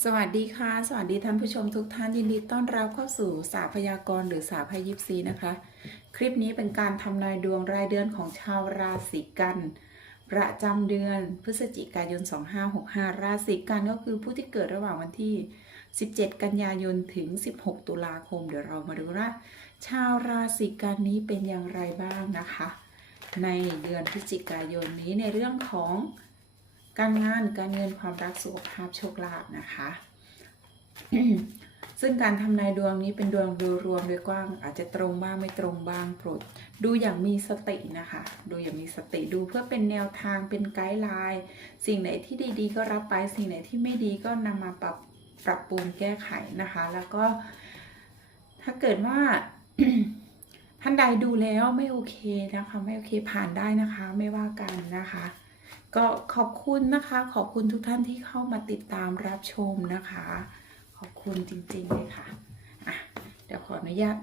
สวัสดีค่ะ สวัสดีท่านผู้ชมทุกท่านยินดีต้อนรับเข้าสู่สาพยากรณ์หรือสาพยิปซีนะคะ คลิปนี้เป็นการทำนายดวงรายเดือนของชาวราศีกัน ประจำเดือนพฤศจิกายน 2565 ราศีกันก็คือผู้ที่เกิดระหว่างวันที่ 17 กันยายนถึง 16 ตุลาคม เดี๋ยวเรามาดูว่าชาวราศีกันนี้เป็นอย่างไรบ้างนะคะ ในเดือนพฤศจิกายนนี้ในเรื่องของ การงานการเงินความรักสุขภาพโชคลาภนะคะ ซึ่งการทำนายดวงนี้เป็นดวงโดยรวมโดยกว้าง อาจจะตรงบ้างไม่ตรงบ้างโปรดดูอย่างมีสตินะคะ ดูอย่างมีสติดูเพื่อเป็นแนวทางเป็นไกด์ไลน์สิ่งไหนที่ดีๆ ก็รับไปสิ่งไหนที่ไม่ดีก็นำมาปรับปรับปรุงแก้ไขนะคะ แล้วก็ถ้าเกิดว่าท่านใดดูแล้วไม่โอเคนะคะ ไม่โอเคผ่านได้นะคะ ไม่ว่ากันนะคะ ก็ขอบคุณนะคะ ขอบคุณทุกท่านที่เข้ามาติดตามรับชมนะคะ ขอบคุณจริงๆเลยค่ะอะ เดี๋ยวขออนุญาต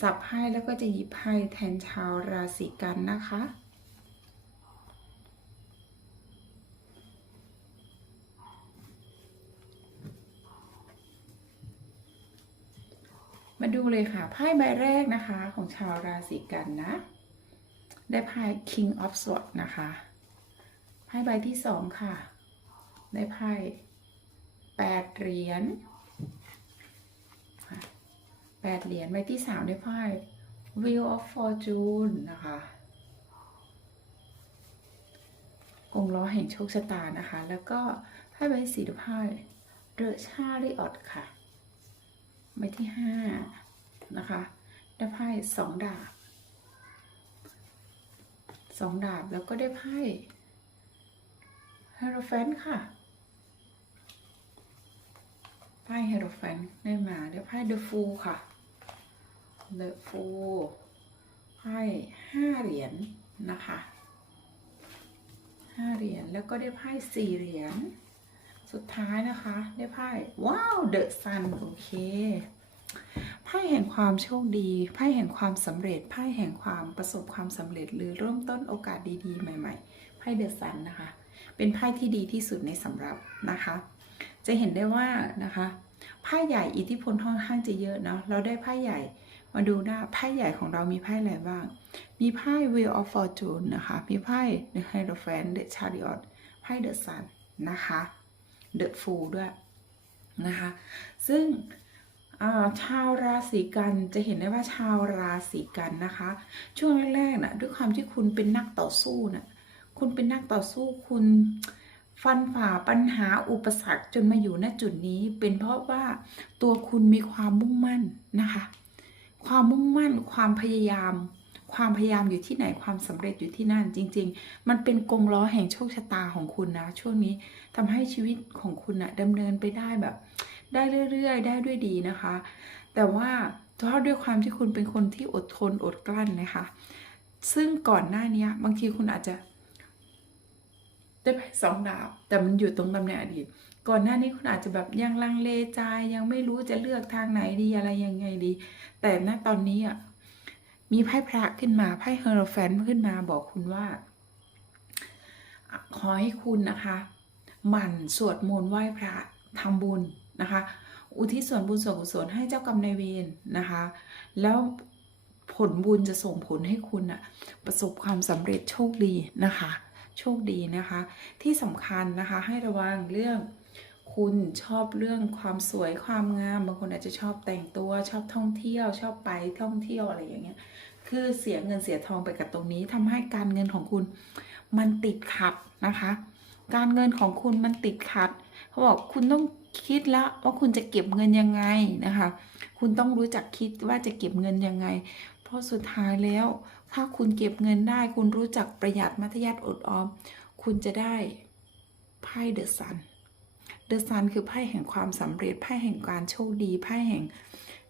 สับให้แล้วก็จะหยิบให้แทนชาวราศีกันนะคะมาดูเลยค่ะไพ่ใบแรกนะคะของชาวราศีกันนะ ได้ไพ่ King of Swords นะคะ ไพ่ใบที่สองค่ะ ได้ไพ่แปดเหรียญแปดเหรียญใบที่สามได้ไพ่ Wheel of Fortune นะคะกงล้อแห่งโชคชะตานะคะ แล้วก็ไพ่ใบที่สี่ได้ไพ่ The Chariot ค่ะใบที่ห้านะคะได้ไพ่สองดาบสองดาบแล้วก็ได้ไพ่ เฮโรแฟนค่ะ ไพ่เฮโรแฟนได้มาได้ไพ่เดอะฟูค่ะ เดอะฟูไพ่ห้าเหรียญนะคะห้าเหรียญแล้วก็ได้ไพ่สี่เหรียญสุดท้ายนะคะ ได้ไพ่ว้าวเดอะซันโอเคไพ่แห่งความโชคดีไพ่แห่งความสำเร็จไพ่แห่งความประสบความสำเร็จ หรือเริ่มต้นโอกาสดีๆ ใหม่ ๆไพ่เดอะซันนะคะ เป็นไพ่ที่ดีที่สุดในสำรับนะคะ จะเห็นได้ว่านะคะไพ่ใหญ่อิทธิพลค่อนข้างจะเยอะเนาะเราได้ไพ่ใหญ่มาดูหน้าไพ่ใหญ่ของเรามีไพ่อะไรบ้าง มีไพ่ Wheel of Fortune นะคะ มีไพ่ The Hierophant The Chariot ไพ่ The Sun นะคะ The Fool ด้วยนะคะ ซึ่งาชาวราศีกันจะเห็นได้ว่าชาวราศีกันนะคะ ช่วงแรกๆนะด้วยความที่คุณเป็นนักต่อสู้นะ คุณเป็นนักต่อสู้คุณฟันฝ่าปัญหาอุปสรรคจนมาอยู่ณจุดนี้ เป็นเพราะว่าตัวคุณมีความมุ่งมั่นนะคะ ความมุ่งมั่น ความพยายาม ความพยายามอยู่ที่ไหนความสำเร็จอยู่ที่นั่นจริง ๆ มันเป็นกงล้อแห่งโชคชะตาของคุณนะ ช่วงนี้ทำให้ชีวิตของคุณนะดำเนินไปได้แบบ ได้เรื่อยๆ ได้ด้วยดีนะคะ แต่ว่าเพราะด้วยความที่คุณเป็นคนที่อดทนอดกลั้นนะคะ ซึ่งก่อนหน้านี้บางทีคุณอาจจะ ได้ไพ่สองดาบ แต่มันอยู่ตรงตำแหน่งอดีต ก่อนหน้านี้คุณอาจจะแบบยังลังเลใจยังไม่รู้จะเลือกทางไหนดีอะไรยังไงดี แต่ณตอนนี้อะมีไพ่พระขึ้นมาไพ่เฮอร์แฟนขึ้นมาบอกคุณว่า ขอให้คุณนะคะ หมั่นสวดมนต์ไหว้พระทำบุญนะคะ อุทิศส่วนบุญส่วนกุศลให้เจ้ากรรมนายเวรนะคะ แล้วผลบุญจะส่งผลให้คุณอะประสบความสำเร็จโชคดีนะคะ โชคดีนะคะ ที่สำคัญนะคะให้ระวังเรื่องคุณชอบเรื่องความสวยความงามบางคนอาจจะชอบแต่งตัวชอบท่องเที่ยว ชอบไปท่องเที่ยวอะไรอย่างเงี้ยคือเสียเงินเสียทองไปกับตรงนี้ทำให้การเงินของคุณมันติดขัดนะคะ การเงินของคุณมันติดขัดเขาบอกคุณต้องคิดแล้วว่าคุณจะเก็บเงินยังไงนะคะ คุณต้องรู้จักคิดว่าจะเก็บเงินยังไง เพราะสุดท้ายแล้ว ถ้าคุณเก็บเงินได้ คุณรู้จักประหยัดมัธยัติอดออม คุณจะได้ไพ่เดอะซัน เดอะซันคือไพ่แห่งความสำเร็จ ไพ่แห่งการโชคดี ไพ่แห่ง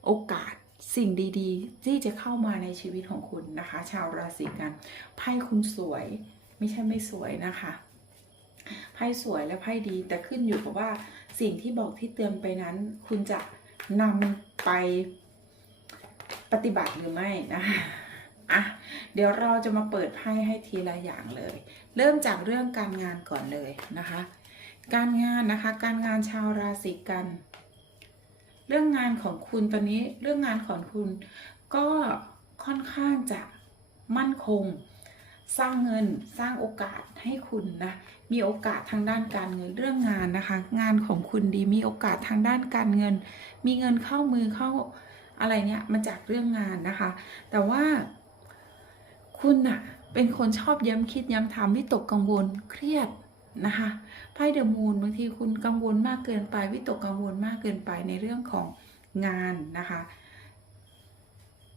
โอกาส สิ่งดีๆ ที่จะเข้ามาในชีวิตของคุณนะคะ ชาวราศีกัน ไพ่คุณสวย ไม่ใช่ไม่สวยนะคะไพ่สวยและไพ่ดีแต่ขึ้นอยู่กับว่าสิ่งที่บอกที่เตือนไปนั้น คุณจะนำไปปฏิบัติหรือไม่นะคะ อะเดี๋ยวเราจะมาเปิดไพ่ให้ทีละอย่างเลย เริ่มจากเรื่องการงานก่อนเลยนะคะ การงานนะคะ การงานชาวราศีกัน เรื่องงานของคุณตอนนี้เรื่องงานของคุณ ก็ค่อนข้างจะมั่นคง สร้างเงินสร้างโอกาสให้คุณนะมีโอกาสทางด้านการเงินเรื่องงานนะคะ งานของคุณดีมีโอกาสทางด้านการเงิน มีเงินเข้ามือเข้าอะไรเนี่ยมาจากเรื่องงานนะคะ แต่ว่า คุณน่ะเป็นคนชอบย้ำคิดย้ำทำวิตกกังวลเครียดนะคะไพ่เดอะมูนบางทีคุณกังวลมากเกินไป วิตกกังวลมากเกินไปในเรื่องของงานนะคะ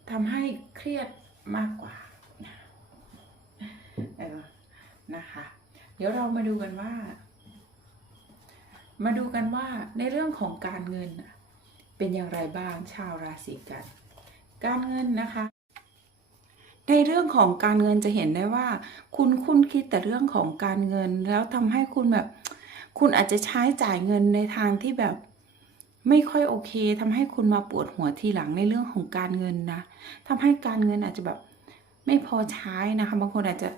ทำให้เครียดมากกว่าเออนะคะ เดี๋ยวเรามาดูกันว่า มาดูกันว่าในเรื่องของการเงินเป็นอย่างไรบ้างชาวราศีกัน การเงินนะคะ ในเรื่องของการเงินจะเห็นได้ว่า คุณคุณคิดแต่เรื่องของการเงิน แล้วทำให้คุณแบบ คุณอาจจะใช้จ่ายเงินในทางที่แบบ ไม่ค่อยโอเคทำให้คุณมาปวดหัวทีหลังในเรื่องของการเงินนะทำให้การเงินอาจจะแบบ ไม่พอใช้นะคะบางคนอาจจะ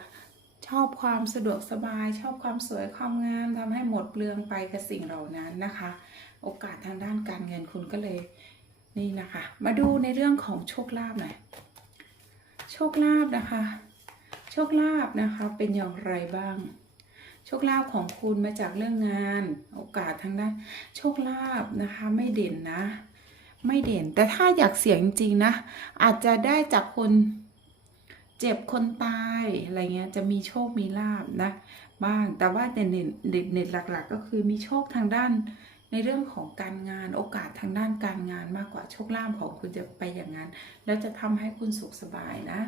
ชอบความสะดวกสบาย ชอบความสวยความงามทำให้หมดเปลืองไปกับสิ่งเหล่านั้นนะคะ โอกาสทางด้านการเงินคุณก็เลยนี่นะคะ มาดูในเรื่องของโชคลาภหน่อย โชคลาภนะคะ โชคลาภนะคะเป็นอย่างไรบ้าง โชคลาภของคุณมาจากเรื่องงาน โอกาสทางด้านโชคลาภนะคะไม่เด่นนะ ไม่เด่นแต่ถ้าอยากเสี่ยงจริงๆนะ อาจจะได้จากคนเจ็บคนตายอะไรเงี้ยจะมีโชคมีลาบนะ บ้างแต่ว่าเด่นเด่นเด่นหลักๆ ก็คือมีโชคทางด้าน ในเรื่องของการงานโอกาสทางด้านการงานมากกว่าโชคลาภของคุณจะไปอย่างนั้น แล้วจะทำให้คุณสุขสบายนะ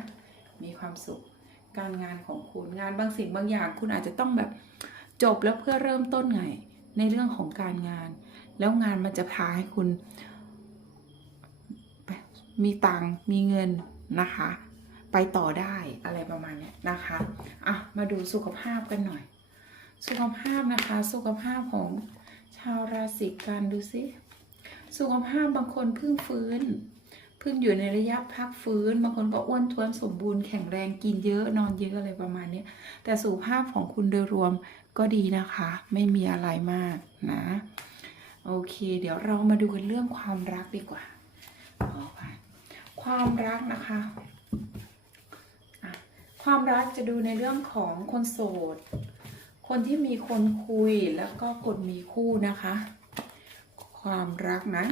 มีความสุขการงานของคุณงานบางสิ่งบางอย่าง คุณอาจจะต้องแบบจบแล้วเพื่อเริ่มต้นใหม่ในเรื่องของการงาน แล้วงานมันจะพาให้คุณ มีตังมีเงินนะคะ ไปต่อได้อะไรประมาณนี้นะคะอะมาดูสุขภาพกันหน่อย สุขภาพนะคะ สุขภาพของ ชาวราศีกันดูสิสุขภาพบางคนเพิ่งฟื้นเพิ่งอยู่ในระยะพักฟื้นบางคนก็อ้วนท้วนสมบูรณ์แข็งแรงกินเยอะนอนเยอะอะไรประมาณนี้แต่สุขภาพของคุณโดยรวมก็ดีนะคะ ไม่มีอะไรมากนะ โอเค เดี๋ยวเรามาดูกันเรื่องความรักดีกว่าเอความรักนะคะความรักจะดูในเรื่องของคนโสด คนที่มีคนคุยแล้วก็คนมีคู่นะคะ ความรักนะ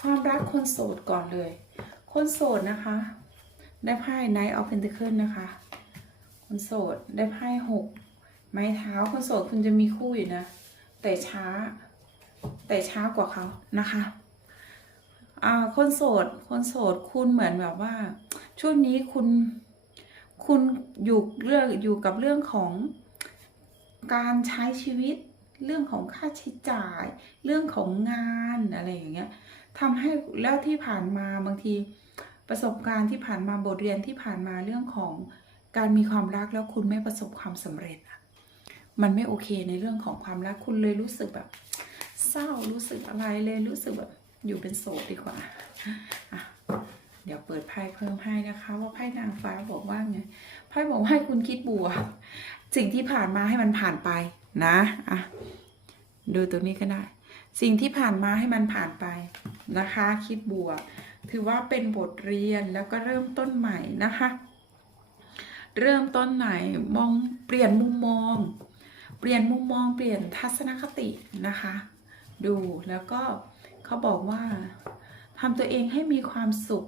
ความรักคนโสดก่อนเลย คนโสดนะคะ ได้ไพ่ Knight of Pentacles นะคะ คนโสดได้ไพ่หกไม้เท้าคนโสดคุณจะมีคู่อยู่นะ แต่ช้า แต่ช้ากว่าเขานะคะ คนโสด คนโสดคุณเหมือนแบบว่า ช่วงนี้คุณ คุณอยู่เรื่องอยู่กับเรื่องของการใช้ชีวิต เรื่องของค่าใช้จ่าย เรื่องของงานอะไรอย่างเงี้ยทำให้แล้วที่ผ่านมาบางทีประสบการณ์ที่ผ่านมาบทเรียนที่ผ่านมาเรื่องของการมีความรักแล้วคุณไม่ประสบความสำเร็จอะมันไม่โอเคในเรื่องของความรักคุณเลยรู้สึกแบบ เศร้ารู้สึกอะไรเลยรู้สึกแบบ อยู่เป็นโสดดีกว่า เดี๋ยวเปิดไพ่เพิ่มให้นะคะ ว่าไพ่นางฟ้าบอกว่าไง ไพ่บอกว่าให้คุณคิดบวก สิ่งที่ผ่านมาให้มันผ่านไปนะอะดูตรงนี้ก็ได้ สิ่งที่ผ่านมาให้มันผ่านไปนะคะ คิดบวก ถือว่าเป็นบทเรียนแล้วก็เริ่มต้นใหม่นะคะ เริ่มต้นไหนมองเปลี่ยนมุมมอง เปลี่ยนมุมมองเปลี่ยนทัศนคตินะคะ ดูแล้วก็เขาบอกว่าทำตัวเองให้มีความสุข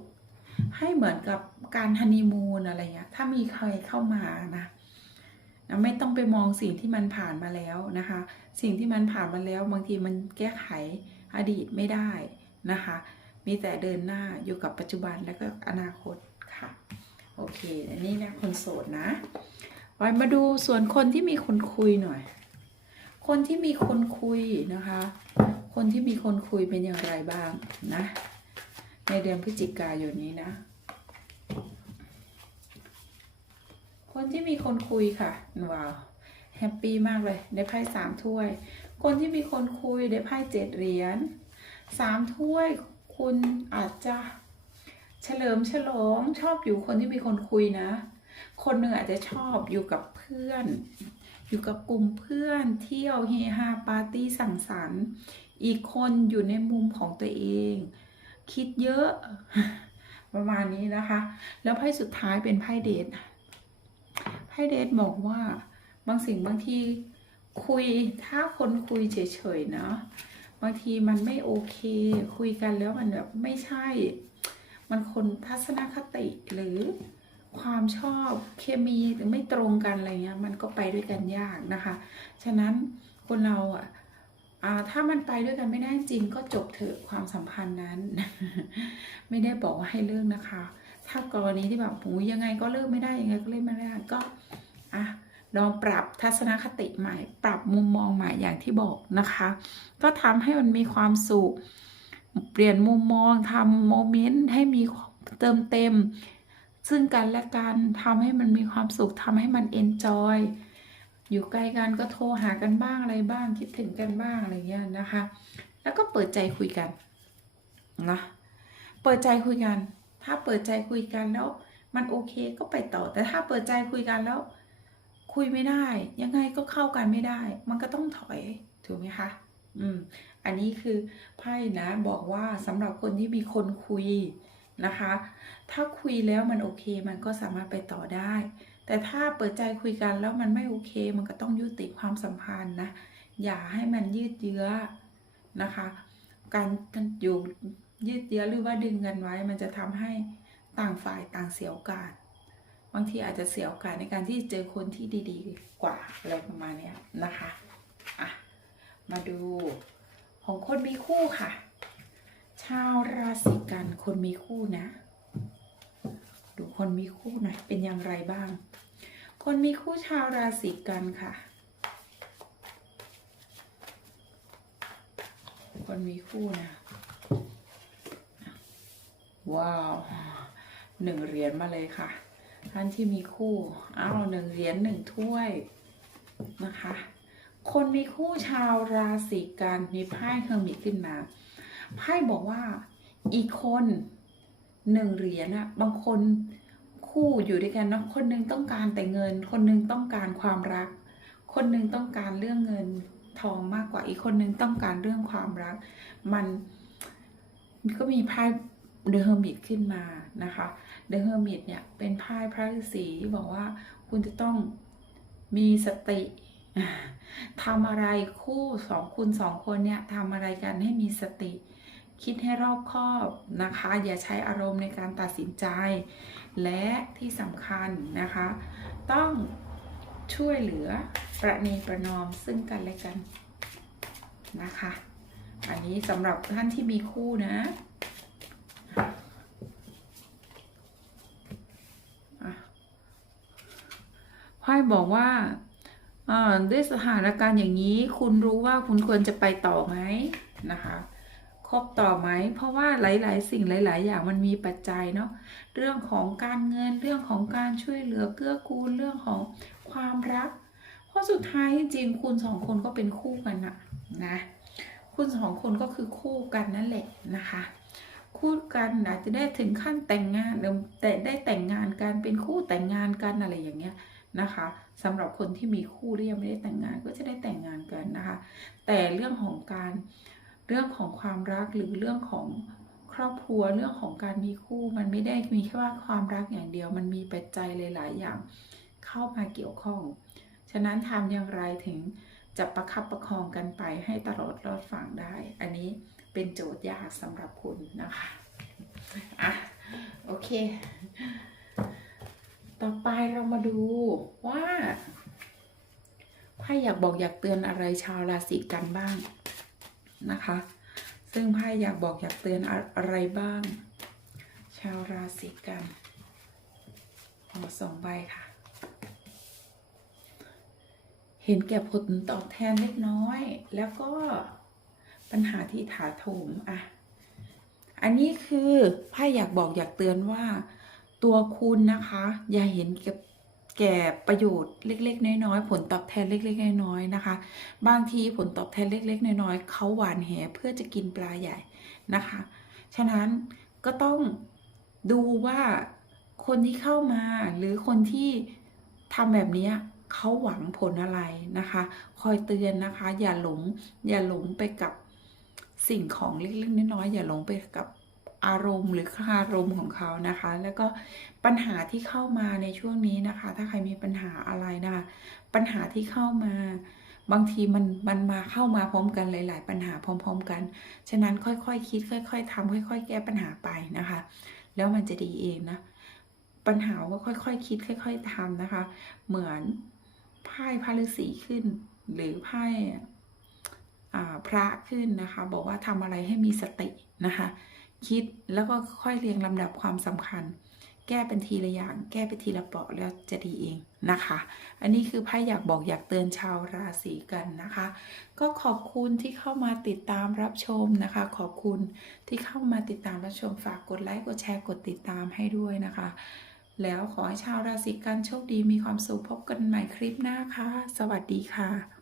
ให้เหมือนกับการฮันนีมูนอะไรเงี้ย ถ้ามีใครเข้ามานะนะไม่ต้องไปมองสิ่งที่มันผ่านมาแล้วนะคะ สิ่งที่มันผ่านมาแล้วบางทีมันแก้ไขอดีตไม่ได้นะคะ มีแต่เดินหน้าอยู่กับปัจจุบันแล้วก็อนาคตค่ะ โอเค อันนี้นะคนโสดนะไว้มาดูส่วนคนที่มีคนคุยหน่อย คนที่มีคนคุยนะคะ คนที่มีคนคุยเป็นอย่างไรบ้างนะ ในเดือนพฤศจิกายนนี้นะ คนที่มีคนคุยค่ะว้าวแฮปปี้มากเลย ได้ไพ่สามถ้วย คนที่มีคนคุยได้ไพ่เจ็ดเหรียญสามถ้วยคุณอาจจะเฉลิมฉลองชอบอยู่คนที่มีคนคุยนะ คนหนึ่งอาจจะชอบอยู่กับเพื่อน อยู่กับกลุ่มเพื่อนเที่ยวเฮฮาปาร์ตี้สังสรรค์ อีกคนอยู่ในมุมของตัวเอง คิดเยอะประมาณนี้นะคะ แล้วไพ่สุดท้ายเป็นไพ่เดทไพ่เดทบอกว่าบางสิ่งบางทีคุยถ้าคนคุยเฉยๆเนาะบางทีมันไม่โอเค คุยกันแล้วมันแบบไม่ใช่ มันคนทัศนคติหรือความชอบเคมีหรือไม่ตรงกันอะไรเงี้ยมันก็ไปด้วยกันยากนะคะ ฉะนั้นคนเราอะ ถ้ามันไปด้วยกันไม่ได้จริงก็จบเถอะความสัมพันธ์นั้น ไม่ได้บอกว่าให้เลิกนะคะ ถ้ากรณีที่แบบหูยังไงก็เลิกไม่ได้ยังไงก็เลิกไม่ได้ก็อะลองปรับทัศนคติใหม่ ปรับมุมมองใหม่อย่างที่บอกนะคะ ก็ทำให้มันมีความสุขเปลี่ยนมุมมองทำโมเมนต์ให้มีเติมเต็ม ซึ่งกันและกันทำให้มันมีความสุขทำให้มันเอนจอย อยู่ใกล้กันก็โทรหากันบ้างอะไรบ้างคิดถึงกันบ้างอะไรเงี้ยนะคะ แล้วก็เปิดใจคุยกันนะเปิดใจคุยกัน ถ้าเปิดใจคุยกันแล้ว มันโอเคก็ไปต่อ แต่ถ้าเปิดใจคุยกันแล้ว คุยไม่ได้ ยังไงก็เข้ากันไม่ได้ มันก็ต้องถอยถูกไหมคะอืมอันนี้คือไพ่นะบอกว่าสำหรับคนที่มีคนคุยนะคะ ถ้าคุยแล้วมันโอเค มันก็สามารถไปต่อได้ แต่ถ้าเปิดใจคุยกันแล้วมันไม่โอเค มันก็ต้องยุติความสัมพันธ์นะ อย่าให้มันยืดเยื้อนะคะ การอยู่ยืดเยื้อหรือว่าดึงกันไว้ มันจะทำให้ต่างฝ่ายต่างเสียโอกาส บางทีอาจจะเสียโอกาสในการที่เจอคนที่ดีๆ กว่าอะไรประมาณนี้นะคะอะมาดูของคนมีคู่ค่ะ ชาวราศีกันคนมีคู่นะ ดูคนมีคู่หน่อยเป็นอย่างไรบ้าง คนมีคู่ชาวราศีกันค่ะ คนมีคู่นะ ว้าวหนึ่งเหรียญมาเลยค่ะ ท่านที่มีคู่อ้าวหนึ่งเหรียญหนึ่งถ้วยนะคะ คนมีคู่ชาวราศีกันมีไพ่เครื่องมีขึ้นมา ไพ่บอกว่าอีกคนหนึ่งเหรียญอะบางคน คู่อยู่ด้วยกันเนาะคนหนึงต้องการแต่เงิน คนหนึงต้องการความรัก คนหนึงต้องการเรื่องเงินทองมากกว่าอีกคนหนึงต้องการเรื่องความรัก มันก็มีไพ่เดอะเฮอร์มิตขึ้นมานะคะเดอะเฮอร์มิตเนี่ยเป็นไพ่พระฤาษีบอกว่าคุณจะต้องมีสติทำอะไรคู่สองคุณสองคนเนี่ยทำอะไรกันให้มีสติ คิดให้รอบคอบนะคะ อย่าใช้อารมณ์ในการตัดสินใจ และที่สำคัญนะคะ ต้องช่วยเหลือประนีประนอมซึ่งกันและกันนะคะ อันนี้สำหรับท่านที่มีคู่นะอะไพ่บอกว่าด้วยสถานการณ์อย่างนี้ คุณรู้ว่าคุณควรจะไปต่อไหมนะคะ คบต่อไหม เพราะว่าหลาย ๆ สิ่งหลาย ๆ อย่างมันมีปัจจัยเนาะเรื่องของการเงินเรื่องของการช่วยเหลือเกื้อกูลเรื่องของความรักเพราะสุดท้ายจริงคุณสองคนก็เป็นคู่กันอะนะคุณสองคนก็คือคู่กันนั่นแหละนะคะ คู่กันอาจจะได้ถึงขั้นแต่งงานแต่ได้แต่งงานกันเป็นคู่แต่งงานกันอะไรอย่างเงี้ยนะคะสำหรับคนที่มีคู่หรือยังไม่ได้แต่งงานก็จะได้แต่งงานกันนะคะ แต่เรื่องของการ เรื่องของความรักหรือเรื่องของครอบครัวเรื่องของการมีคู่ มันไม่ได้มีแค่ว่าความรักอย่างเดียว มันมีปัจจัยหลาย ๆ อย่างเข้ามาเกี่ยวข้อง ฉะนั้นทำอย่างไรถึงจะประคับประคองกันไปให้ตลอดรอดฝั่งได้ อันนี้เป็นโจทย์ยากสำหรับคุณนะคะอะโอเค ต่อไปเรามาดูว่าไพ่อยากบอกอยากเตือนอะไรชาวราศีกันบ้าง นะคะ ซึ่งไพ่อยากบอกอยากเตือนอะไรบ้าง ชาวราศีกันขอสองใบค่ะ เห็นแก่ผลตอบแทนเล็กน้อย แล้วก็ปัญหาที่ถาโถมอะ อันนี้คือไพ่อยากบอกอยากเตือนว่าตัวคุณนะคะ อย่าเห็นแก่ แก่ประโยชน์เล็ก ๆ น้อยๆผลตอบแทนเล็ก ๆ น้อยๆนะคะ บางทีผลตอบแทนเล็ก ๆ น้อยๆเขาหวานแหเพื่อจะกินปลาใหญ่นะคะ ฉะนั้นก็ต้องดูว่าคนที่เข้ามาหรือคนที่ทำแบบนี้เขาหวังผลอะไรนะคะ คอยเตือนนะคะ อย่าหลงอย่าหลงไปกับสิ่งของเล็กๆน้อยๆอย่าหลงไปกับ อารมณ์หรือคารมของเขานะคะ แล้วก็ปัญหาที่เข้ามาในช่วงนี้นะคะ ถ้าใครมีปัญหาอะไรนะคะ ปัญหาที่เข้ามาบางทีมันมันมาเข้ามาพร้อมกันหลาย ๆ ปัญหาพร้อม ๆ กัน ฉะนั้นค่อยๆคคิด ค่อย ๆทำค่อย ๆ แก้ปัญหาไปนะคะ แล้วมันจะดีเองนะ ปัญหาก็ค่อยๆคคิด ค่อย ๆทำนะคะ เหมือนไพ่พระฤาษีขึ้น หรือไพ่อ่าพระขึ้นนะคะ บอกว่าทำอะไรให้มีสตินะคะ คิดแล้วก็ค่อยเรียงลำดับความสำคัญ แก้เป็นทีละอย่าง แก้ไปทีละเปราะแล้วจะดีเองนะคะ อันนี้คือไพ่อยากบอกอยากเตือนชาวราศีกันนะคะ ก็ขอบคุณที่เข้ามาติดตามรับชมนะคะ ขอบคุณที่เข้ามาติดตามรับชมฝากกดไลค์กดแชร์กดติดตามให้ด้วยนะคะ แล้วขอให้ชาวราศีกันโชคดีมีความสุขพบกันใหม่คลิปหน้าค่ะสวัสดีค่ะ